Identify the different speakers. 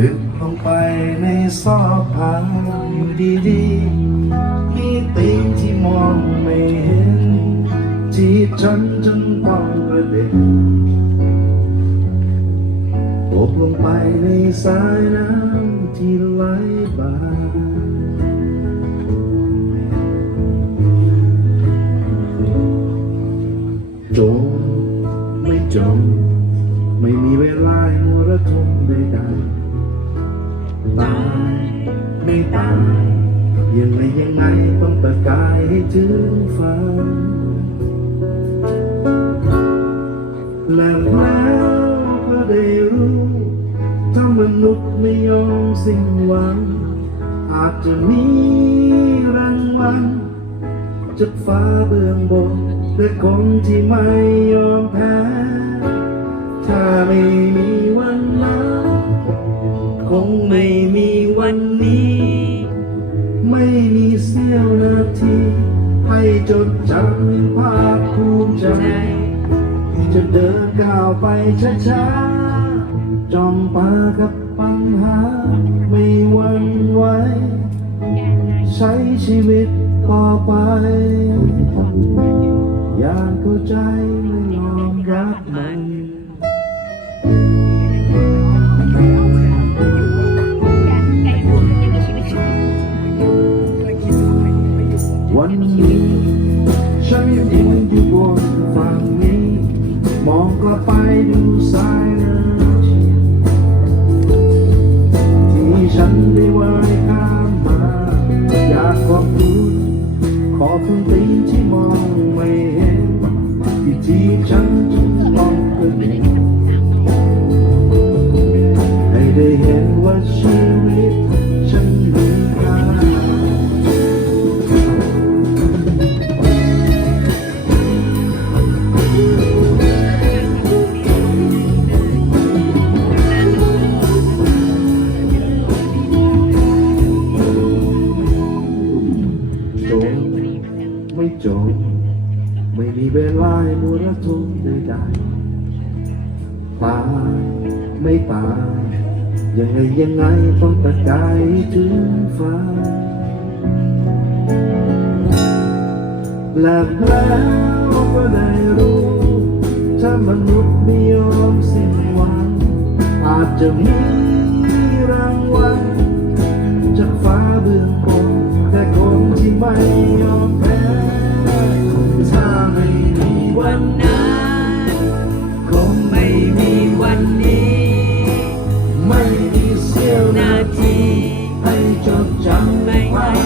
Speaker 1: ลึกลงไปในซอกผาอยู่ดีๆ มีตีนที่มองไม่เห็น จีบฉันจนต้องกระเด็นตกลงไปในสายน้ำที่ไหลบ่าจงไม่จงไม่มีเวลามัวระทมใดๆ ตายไม่ตายยังไงยังไงต้องตะกายให้ถึงฟ้าแล้วแล้วก็ได้รู้ถ้ามนุษย์ไม่ยอมสิ้นหวัง อาจจะมีรางวัลจากฟ้าเบื้องบนแต่คนที่ไม่ยอมแพ้ ถ้าไม่มีวันนั้น คงไม่มีวันนี้ ไม่มีเสี้ยวนาที ให้จดจำภาคภูมิใจจะเดินก้าวไปช้าๆจอมปากับปัญหา ไม่หวันไหวใช้ชีวิตต่อไปอยากเข้าใจไม่ยอมรับมัน วันนี้ฉันยังยืนอยู่บนฝั่งนี้ มองกลับไปดูสายน้ำที่ฉันได้ว่ายข้ามมา อยากขอบคุณขอบคุณตีนที่มองไม่เห็นที่ทีฉันจนต้องกระเด็นให้ได้เห็นว่าชี ไม่จงไม่มีเวลาให้มัวระทมใดๆตายไม่ตายยังไงยังไงต้องตะกายถึงฟ้าและแล้วก็ได้รู้ ถ้ามนุษย์ไม่ยอมสิ้นหวังอาจจะมีรางวัลจากฟ้าเบื้องบนแต่คนที่ไม่ยอม คงไม่มีวันนี้ ไม่มีเสี้ยวนาทีให้จดจำไม่ไว้